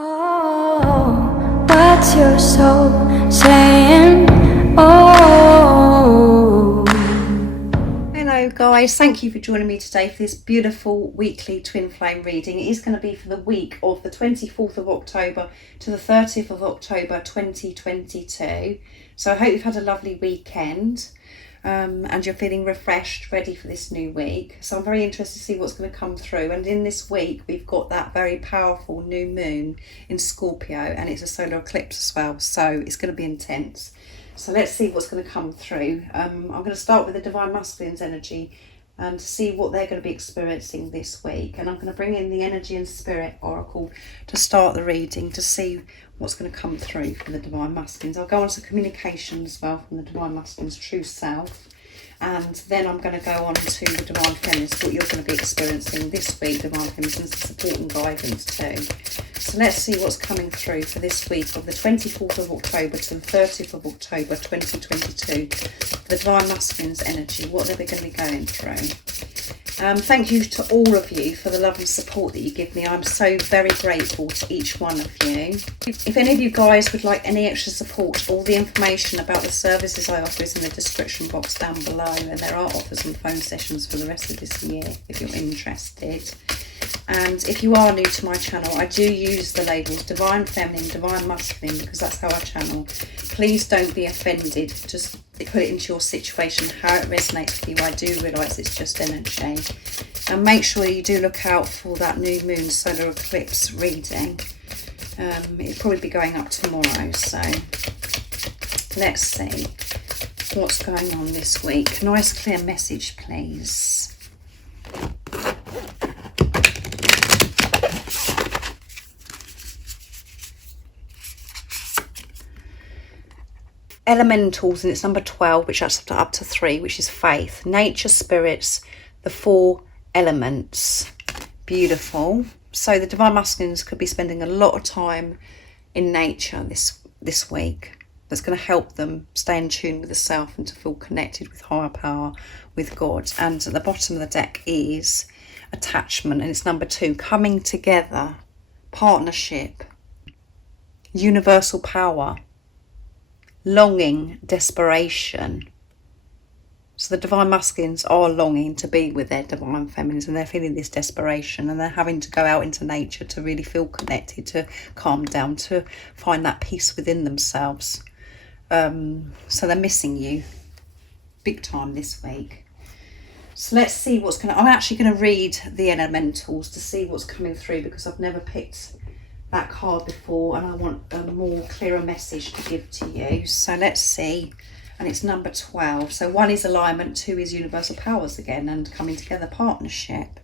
Oh, what's your soul saying? Oh. Hello guys, thank you for joining me today for this beautiful weekly twin flame reading. It is going to be for the week of the 24th of October to the 30th of October 2022. So I hope you've had a lovely weekend and you're feeling refreshed, ready for this new week. So I'm very interested to see what's going to come through. And in this week we've got that very powerful new moon in Scorpio, and it's a solar eclipse as well, so it's going to be intense. So let's see what's going to come through. I'm going to start with the Divine Masculine's energy and see what they're going to be experiencing this week. And I'm going to bring in the Energy and Spirit Oracle to start the reading to see what's going to come through from the Divine Masculines. I'll go on to communication as well from the Divine Masculine's true self. And then I'm going to go on to the Divine Feminines, what you're going to be experiencing this week, Divine Feminines, and support and guidance too. So let's see what's coming through for this week of the 24th of October to the 30th of October 2022. The Divine Masculine's energy, what they're going to be going through. Thank you to all of you for the love and support that you give me. I'm so very grateful to each one of you. If any of you guys would like any extra support, all the information about the services I offer is in the description box down below, and there are offers and phone sessions for the rest of this year if you're interested. And if you are new to my channel, I do use the labels Divine Feminine, Divine Masculine, because that's how I channel. Please don't be offended. Just put it into your situation, how it resonates with you. I do realise it's just energy. And make sure you do look out for that new moon solar eclipse reading. It'll probably be going up tomorrow. So let's see what's going on this week. Nice clear message, please. Elementals, and it's number 12, which adds up to 3, which is faith, nature, spirits, the 4 elements. Beautiful. So the Divine Masculines could be spending a lot of time in nature this week. That's going to help them stay in tune with the self and to feel connected with higher power, with God. And at the bottom of the deck is attachment, and it's number 2, coming together, partnership, universal power, longing, desperation. So the Divine Masculines are longing to be with their Divine Feminines, and they're feeling this desperation, and they're having to go out into nature to really feel connected, to calm down, to find that peace within themselves. So they're missing you big time this week. So let's see what's going to... I'm actually going to read the elementals to see what's coming through, because I've never picked that card before and I want a more clearer message to give to you. So let's see. And it's number 12. So 1 is alignment, 2 is universal powers again, and coming together, partnership.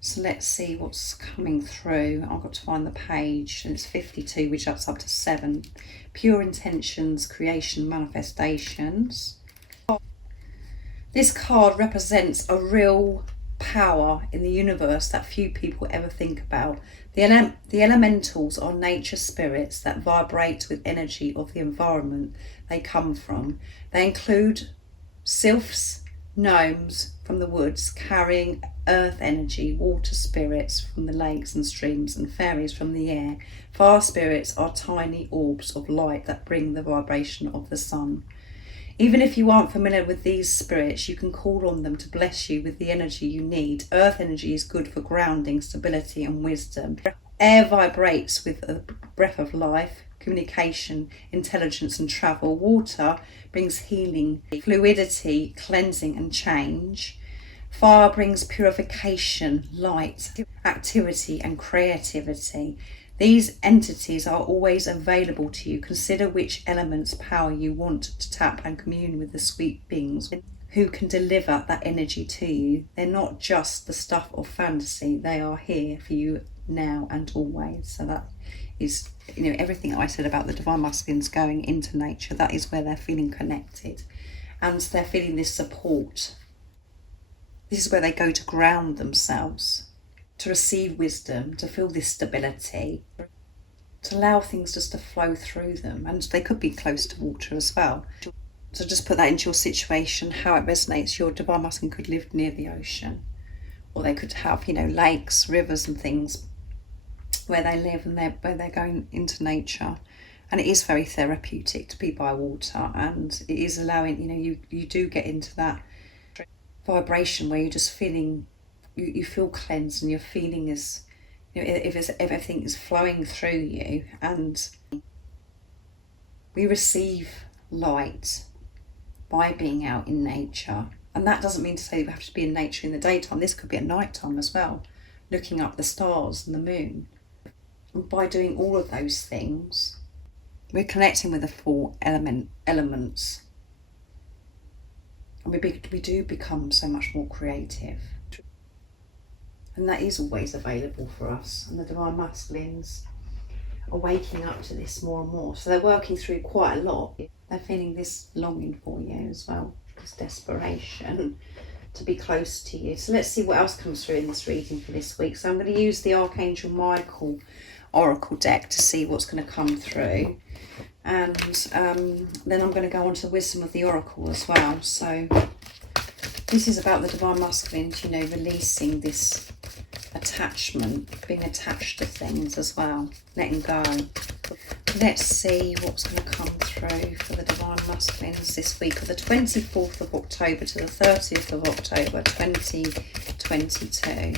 So let's see what's coming through. I've got to find the page, and it's 52, which ups up to 7. Pure intentions, creation, manifestations. This card represents a real power in the universe that few people ever think about. The elementals are nature spirits that vibrate with energy of the environment they come from. They include sylphs, gnomes from the woods carrying earth energy, water spirits from the lakes and streams, and fairies from the air. Fire spirits are tiny orbs of light that bring the vibration of the sun. Even if you aren't familiar with these spirits, you can call on them to bless you with the energy you need. Earth energy is good for grounding, stability and wisdom. Air vibrates with a breath of life, communication, intelligence and travel. Water brings healing, fluidity, cleansing and change. Fire brings purification, light, activity and creativity. These entities are always available to you. Consider which element's power you want to tap and commune with the sweet beings who can deliver that energy to you. They're not just the stuff of fantasy. They are here for you now and always. So that is, everything I said about the Divine Masculines going into nature, that is where they're feeling connected. And they're feeling this support. This is where they go to ground themselves, to receive wisdom, to feel this stability, to allow things just to flow through them. And they could be close to water as well. So just put that into your situation, how it resonates. Your Divine Masculine could live near the ocean, or they could have, lakes, rivers and things where they live and where they're going into nature. And it is very therapeutic to be by water, and it is allowing, you do get into that vibration where you're just feeling, you feel cleansed, and your feeling is, if everything is flowing through you, and we receive light by being out in nature. And that doesn't mean to say we have to be in nature in the daytime. This could be at night time as well, looking up the stars and the moon. And by doing all of those things, we're connecting with the four elements, and we do become so much more creative. And that is always available for us. And the Divine Masculines are waking up to this more and more. So they're working through quite a lot. They're feeling this longing for you as well, this desperation to be close to you. So let's see what else comes through in this reading for this week. So I'm going to use the Archangel Michael Oracle deck to see what's going to come through. And then I'm going to go on to the Wisdom of the Oracle as well. So this is about the Divine Masculines, releasing this attachment, being attached to things as well, letting go. Let's see what's going to come through for the Divine Masculines this week, of the 24th of October to the 30th of October 2022.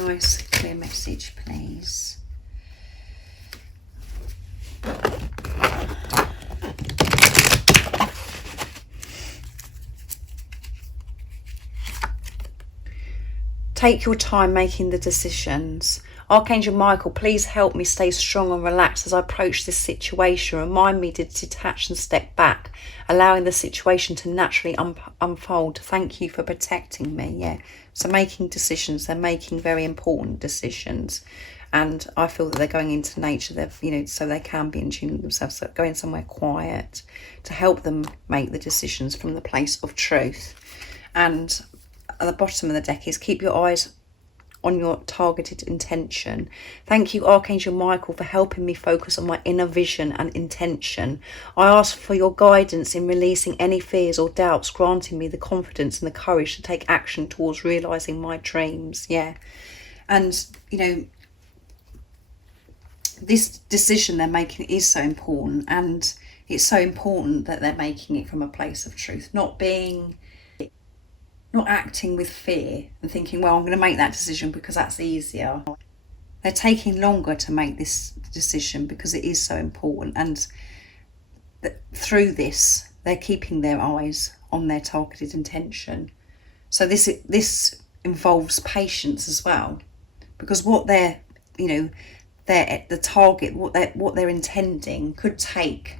Nice clear message, please. Take your time making the decisions. Archangel Michael, please help me stay strong and relaxed as I approach this situation. Remind me to detach and step back, allowing the situation to naturally unfold. Thank you for protecting me. Yeah. So making decisions, they're making very important decisions. And I feel that they're going into nature, so they can be in tune with themselves, so going somewhere quiet to help them make the decisions from the place of truth. And at the bottom of the deck is keep your eyes on your targeted intention. Thank you, Archangel Michael, for helping me focus on my inner vision and intention. I ask for your guidance in releasing any fears or doubts, granting me the confidence and the courage to take action towards realising my dreams. Yeah. And, this decision they're making is so important, and it's so important that they're making it from a place of truth, not acting with fear and thinking, well, I'm going to make that decision because that's easier. They're taking longer to make this decision because it is so important, and through this they're keeping their eyes on their targeted intention. So this involves patience as well, because what they're the target, what they're intending could take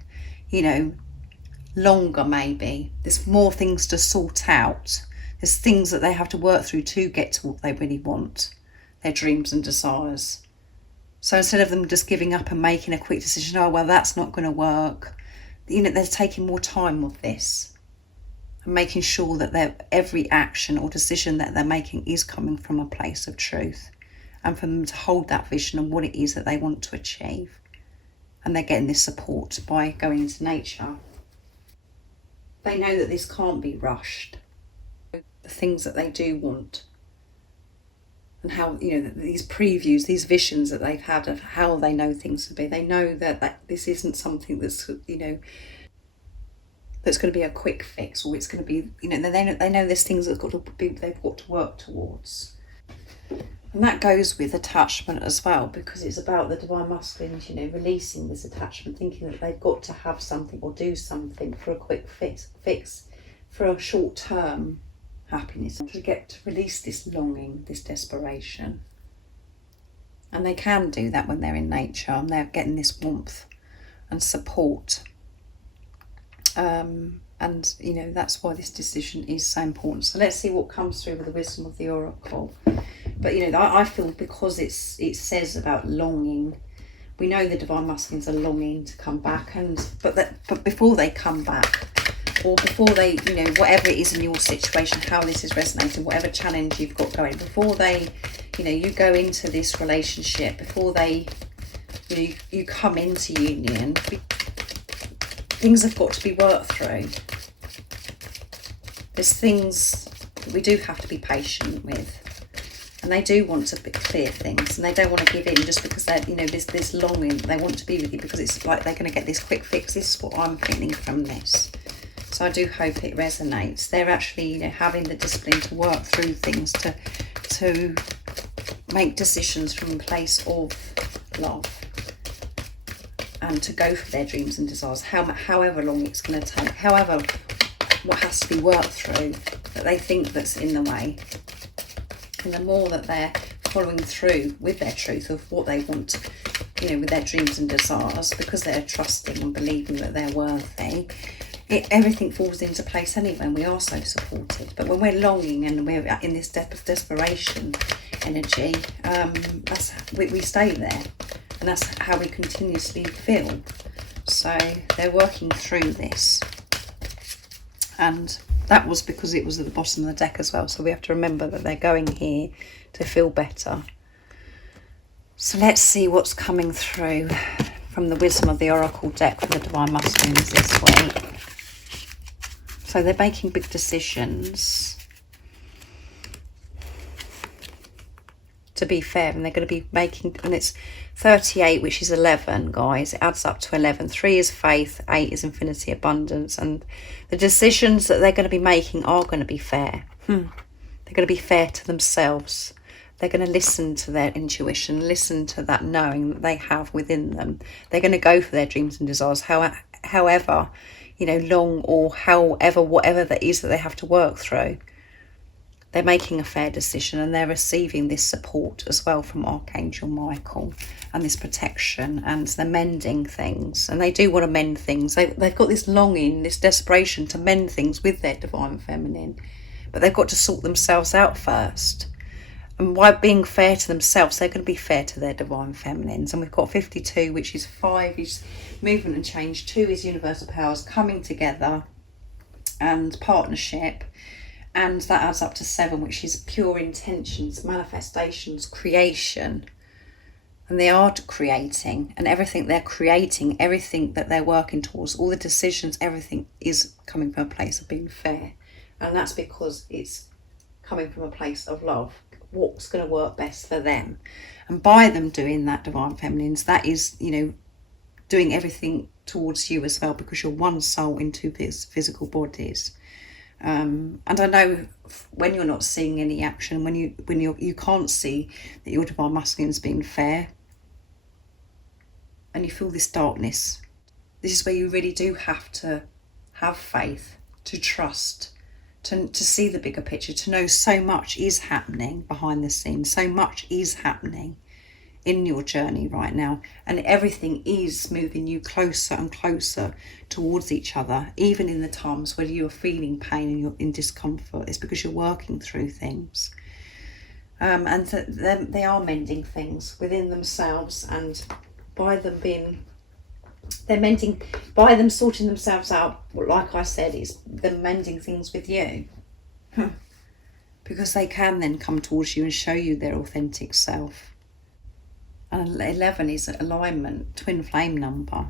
longer. Maybe there's more things to sort out. There's things that they have to work through to get to what they really want, their dreams and desires. So instead of them just giving up and making a quick decision, oh, well, that's not going to work, they're taking more time with this and making sure that every action or decision that they're making is coming from a place of truth, and for them to hold that vision and what it is that they want to achieve. And they're getting this support by going into nature. They know that this can't be rushed. The things that they do want, and how these previews, these visions that they've had of how they know things to be, they know that this isn't something that's that's going to be a quick fix, or it's going to be they know there's things they've got to work towards. And that goes with attachment as well, because it's about the Divine Masculines releasing this attachment, thinking that they've got to have something or do something for a quick fix for a short term happiness, to release this longing, this desperation. And they can do that when they're in nature and they're getting this warmth and support. And that's why this decision is so important. So let's see what comes through with the Wisdom of the Oracle. But I feel, because it says about longing, we know the Divine Masculines are longing to come back, but before they come back, or before they, whatever it is in your situation, how this is resonating, whatever challenge you've got going, before they, you go into this relationship, before they, you come into union, things have got to be worked through. There's things that we do have to be patient with, And they do want to clear things, and they don't want to give in just because they're, you know, this longing. They want to be with you because it's like they're going to get this quick fix. This is what I'm feeling from this. So I do hope it resonates. They're actually, you know, having the discipline to work through things, to make decisions from a place of love, and to go for their dreams and desires, however long it's going to take, however what has to be worked through that they think that's in the way. And the more that they're following through with their truth of what they want, you know, with their dreams and desires, because they're trusting and believing that they're worthy, everything falls into place anyway, and we are so supported. But when we're longing and we're in this desperation energy, we stay there, and that's how we continuously feel. So they're working through this, and that was because it was at the bottom of the deck as well. So we have to remember that they're going here to feel better. So let's see what's coming through from the wisdom of the oracle deck for the divine masculines this week. So they're making big decisions, to be fair, and they're going to be making, and it's 38, which is 11, guys. It adds up to 11. 3 is faith, 8 is infinity, abundance, and the decisions that they're going to be making are going to be fair. They're going to be fair to themselves. They're going to listen to their intuition, listen to that knowing that they have within them. They're going to go for their dreams and desires, however, you know, long or however, whatever that is that they have to work through. They're making a fair decision, and they're receiving this support as well from Archangel Michael, and this protection, and they're mending things, and they do want to mend things. They've got this longing, this desperation to mend things with their divine feminine, but they've got to sort themselves out first. And by being fair to themselves, they're going to be fair to their divine feminines. And we've got 52, which is 5 is movement and change, 2 is universal powers coming together and partnership, and that adds up to 7, which is pure intentions, manifestations, creation. And they are creating, and everything they're creating, everything that they're working towards, all the decisions, everything is coming from a place of being fair. And that's because it's coming from a place of love. What's going to work best for them, and by them doing that, divine feminines, that is, you know, doing everything towards you as well, because you're one soul in 2 physical bodies. And I know when you're not seeing any action, when you can't see that your divine masculine is being fair, and you feel this darkness, this is where you really do have to have faith, to trust, to see the bigger picture, to know so much is happening behind the scenes, so much is happening in your journey right now, and everything is moving you closer and closer towards each other, even in the times where you're feeling pain and you're in discomfort. It's because you're working through things, and they are mending things within themselves, and by them being, they're mending, by them sorting themselves out, like I said, is them mending things with you. Because they can then come towards you and show you their authentic self. And 11 is alignment, twin flame number.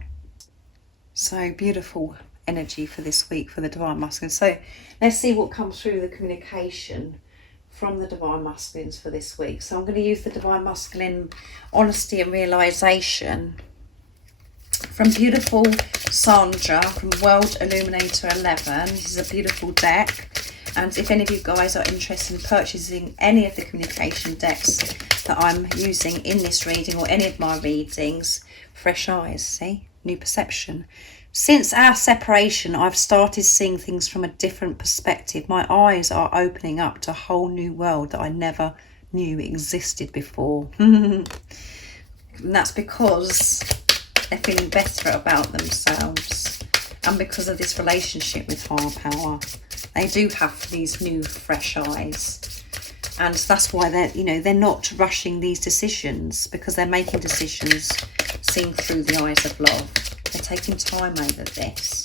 So beautiful energy for this week for the divine masculine. So let's see what comes through the communication from the divine masculines for this week. So I'm going to use the divine masculine honesty and realization from beautiful Sandra from World Illuminator 11. This is a beautiful deck, and if any of you guys are interested in purchasing any of the communication decks that I'm using in this reading, or any of my readings, fresh eyes, see, new perception. Since our separation, I've started seeing things from a different perspective. My eyes are opening up to a whole new world that I never knew existed before. And that's because they're feeling better about themselves, and because of this relationship with higher power, they do have these new fresh eyes. And that's why they're not rushing these decisions, because they're making decisions seen through the eyes of love. They're taking time over this.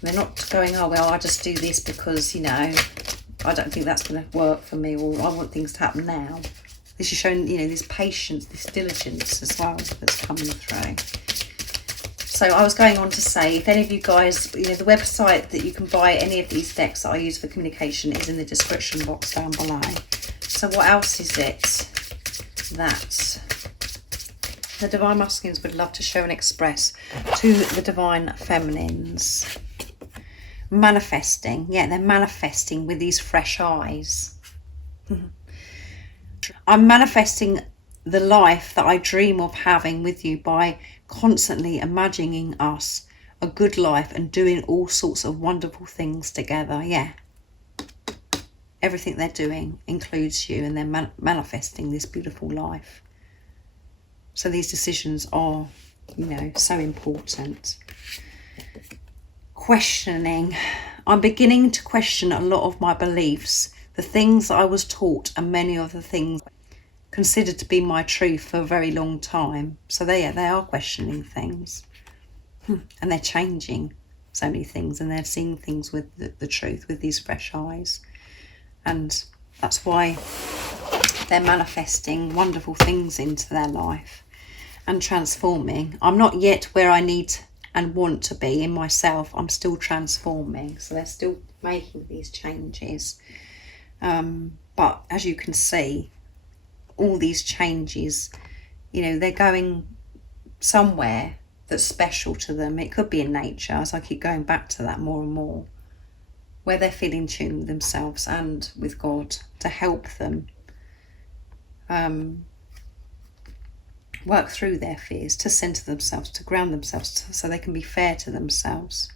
They're not going, oh well, I just do this because, you know, I don't think that's going to work for me, or I want things to happen now. This is showing, you know, this patience, this diligence as well that's coming through. So I was going on to say, if any of you guys, you know, the website that you can buy any of these decks that I use for communication is in the description box down below. So So what else is it that the Divine Masculines would love to show and express to the Divine Feminines? Manifesting. Yeah, they're manifesting with these fresh eyes. I'm manifesting the life that I dream of having with you by constantly imagining us a good life and doing all sorts of wonderful things together. Yeah. Everything they're doing includes you, and they're manifesting this beautiful life. So these decisions are, you know, so important. Questioning. I'm beginning to question a lot of my beliefs, the things I was taught, and many of the things considered to be my truth for a very long time. So they are questioning things. And they're changing so many things, and they're seeing things with the truth, with these fresh eyes. And that's why they're manifesting wonderful things into their life and transforming. I'm not yet where I need and want to be in myself. I'm still transforming. So they're still making these changes. But as you can see, all these changes, you know, they're going somewhere that's special to them. It could be in nature, as I keep going back to that more and more, where they're feeling in tune with themselves and with God to help them work through their fears, to centre themselves, to ground themselves, so they can be fair to themselves.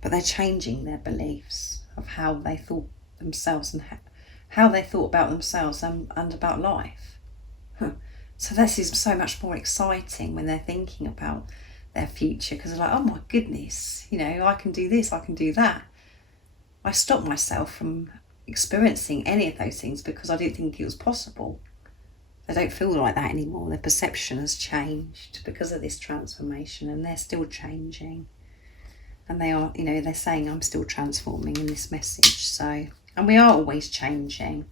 But they're changing their beliefs of how they thought themselves and how they thought about themselves and about life. So this is so much more exciting when they're thinking about their future, because they're like, oh my goodness, you know, I can do this, I can do that. I stopped myself from experiencing any of those things because I didn't think it was possible. They don't feel like that anymore. Their perception has changed because of this transformation, and they're still changing. And they are, you know, they're saying I'm still transforming in this message. So, and we are always changing.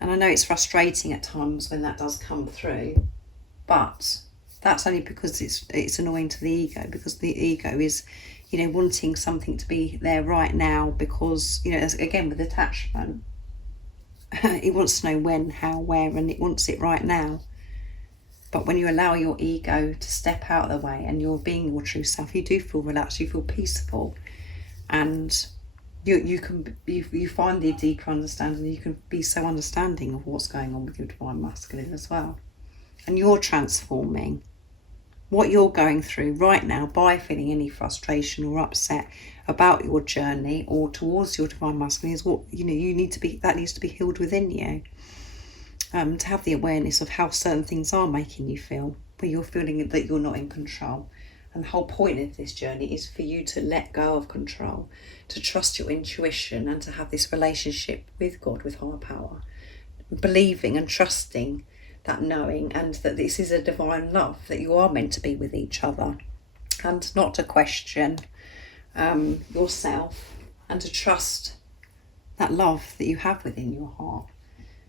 And I know it's frustrating at times when that does come through, but that's only because it's annoying to the ego, because the ego is, you know, wanting something to be there right now, because, you know, again with attachment, it wants to know when, how, where, and it wants it right now. But when you allow your ego to step out of the way and you're being your true self, you do feel relaxed, you feel peaceful, and you find the deeper understanding. You can be so understanding of what's going on with your Divine Masculine as well. And you're transforming. What you're going through right now by feeling any frustration or upset about your journey or towards your Divine Masculine is what, you know, you need to be, that needs to be healed within you. To have the awareness of how certain things are making you feel, where you're feeling that you're not in control. And the whole point of this journey is for you to let go of control, to trust your intuition, and to have this relationship with God, with higher power, believing and trusting that knowing, and that this is a divine love, that you are meant to be with each other, and not to question yourself, and to trust that love that you have within your heart.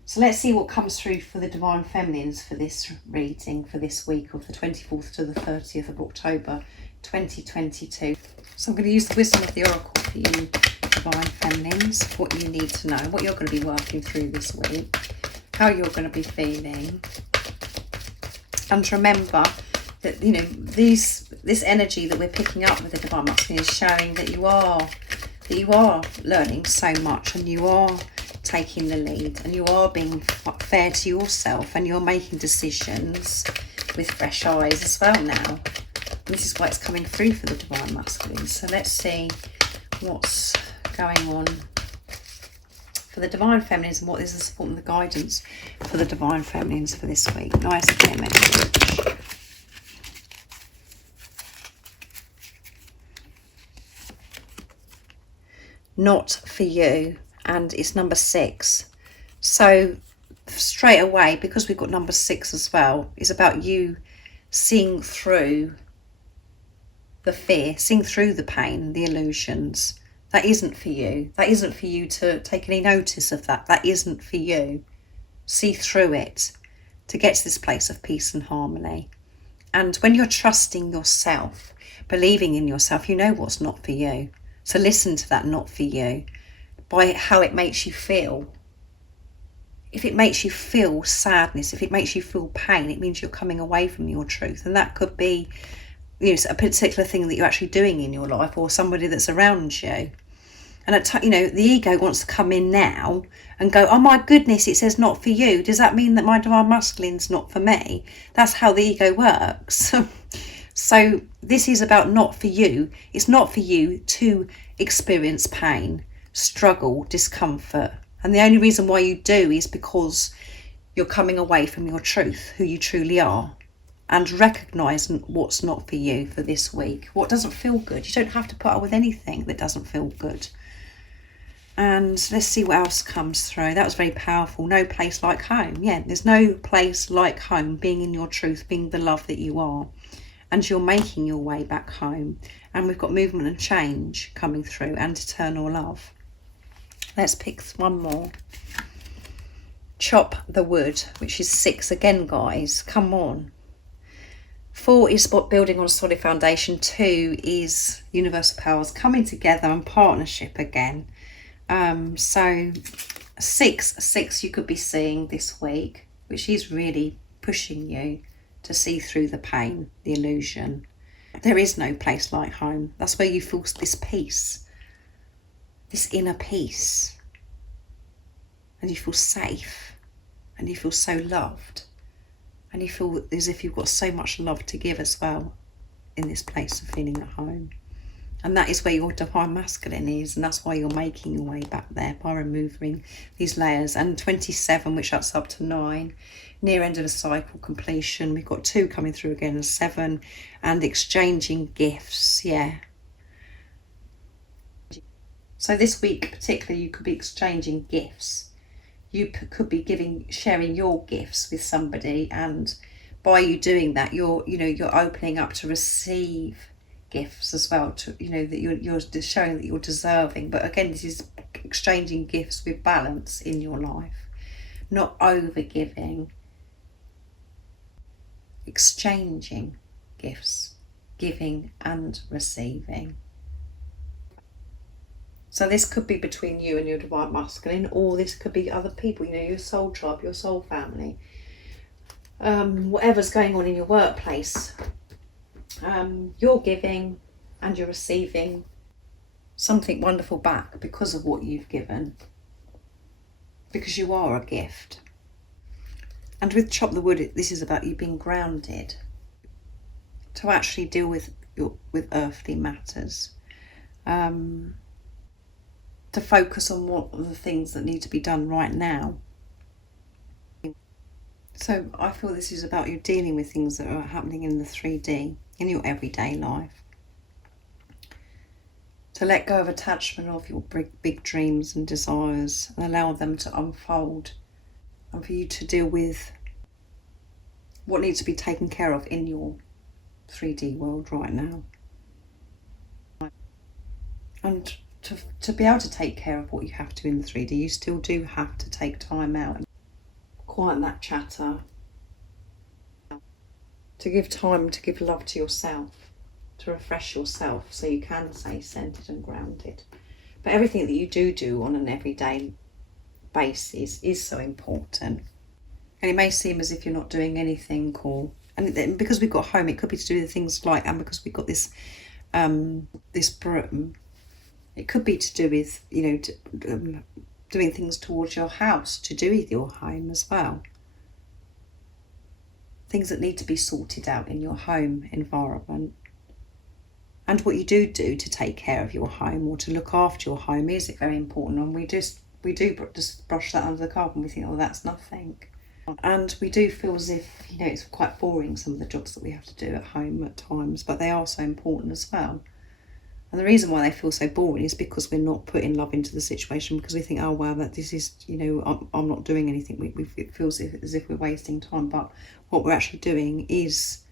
So let's see what comes through for the Divine Feminines for this reading for this week of the 24th to the 30th of October 2022. So I'm going to use the wisdom of the Oracle for you, Divine Feminines, what you need to know, what you're going to be working through this week, how you're going to be feeling. And remember that, you know, this energy that we're picking up with the Divine Masculine is showing that you are learning so much, and you are taking the lead, and you are being fair to yourself, and you're making decisions with fresh eyes as well now. And this is why it's coming through for the Divine Masculine. So let's see what's going on for the Divine Feminines, and what is the support and the guidance for the Divine Feminines for this week. Nice clear message. Not for you. And it's number 6. So straight away, because we've got number 6 as well, it's about you seeing through the fear, seeing through the pain, the illusions. That isn't for you. That isn't for you to take any notice of that. That isn't for you. See through it to get to this place of peace and harmony. And when you're trusting yourself, believing in yourself, you know what's not for you. So listen to that not for you. by how it makes you feel. If it makes you feel sadness, if it makes you feel pain, it means you're coming away from your truth. And that could be, you know, a particular thing that you're actually doing in your life, or somebody that's around you. And you know, the ego wants to come in now and go, oh my goodness, it says not for you. Does that mean that my divine masculine's not for me? That's how the ego works. So this is about not for you. It's not for you to experience pain, struggle, discomfort. And the only reason why you do is because you're coming away from your truth, who you truly are, and recognising what's not for you for this week, what doesn't feel good. You don't have to put up with anything that doesn't feel good. And let's see what else comes through. That was very powerful. No place like home. Yeah, there's no place like home, being in your truth, being the love that you are. And you're making your way back home. And we've got movement and change coming through, and eternal love. Let's pick one more. Chop the wood, which is 6 again, guys. Come on. 4 is building on a solid foundation. 2 is universal powers coming together and partnership again. So 6 you could be seeing this week, which is really pushing you to see through the pain, the illusion. There is no place like home. That's where you feel this peace, this inner peace, and you feel safe, and you feel so loved, and you feel as if you've got so much love to give as well in this place of feeling at home. And that is where your divine masculine is, and that's why you're making your way back there, by removing these layers. And 27, which adds up to 9, near end of a cycle, completion. We've got 2 coming through again, and 7, and exchanging gifts. Yeah. So this week particularly, you could be exchanging gifts. You could be sharing your gifts with somebody, and by you doing that, you're opening up to receive gifts as well, to that you're showing that you're deserving. But again, this is exchanging gifts with balance in your life, not over giving. Exchanging gifts, giving and receiving. So this could be between you and your divine masculine, or this could be other people, your soul tribe, your soul family, whatever's going on in your workplace. You're giving and you're receiving something wonderful back because of what you've given, because you are a gift. And with Chop the Wood, this is about you being grounded to actually deal with earthly matters, to focus on what are the things that need to be done right now. So I feel this is about you dealing with things that are happening in the 3D, in your everyday life. To let go of attachment of your big dreams and desires and allow them to unfold, and for you to deal with what needs to be taken care of in your 3D world right now. And to be able to take care of what you have to in the 3D, you still do have to take time out and quiet that chatter, to give time, to give love to yourself, to refresh yourself so you can stay centered and grounded. But everything that you do on an everyday basis is so important. And it may seem as if you're not doing anything, and because we've got home, it could be to do with things like, and because we've got this broom, it could be to do with doing things towards your house, to do with your home as well. Things that need to be sorted out in your home environment. And what you do to take care of your home or to look after your home is very important. And we do just brush that under the carpet and we think, oh, that's nothing. And we do feel as if, it's quite boring, some of the jobs that we have to do at home at times, but they are so important as well. And the reason why they feel so boring is because we're not putting love into the situation, because we think, oh, wow, that this is, I'm not doing anything. It feels as if we're wasting time. But what we're actually doing is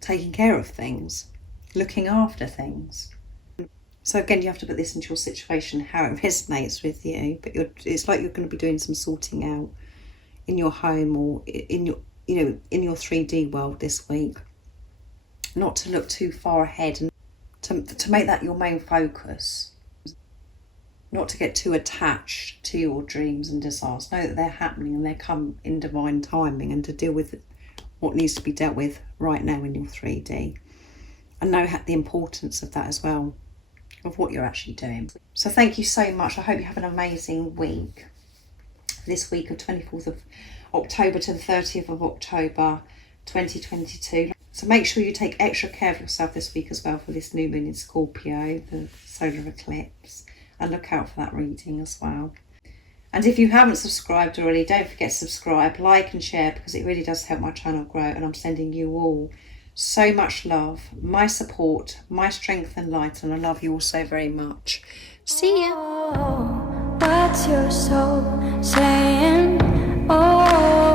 taking care of things, looking after things. So again, you have to put this into your situation, how it resonates with you. But it's like you're going to be doing some sorting out in your home or in your, in your 3D world this week. Not to look too far ahead and to make that your main focus. not to get too attached to your dreams and desires. Know that they're happening and they come in divine timing, and to deal with what needs to be dealt with right now in your 3D. And know the importance of that as well, of what you're actually doing. So thank you so much. I hope you have an amazing week. This week of 24th of October to the 30th of October 2022. So make sure you take extra care of yourself this week as well for this new moon in Scorpio, the solar eclipse, and look out for that reading as well. And if you haven't subscribed already, don't forget to subscribe, like and share, because it really does help my channel grow. And I'm sending you all so much love, my support, my strength and light, and I love you all so very much. See ya. What's your soul saying? Oh.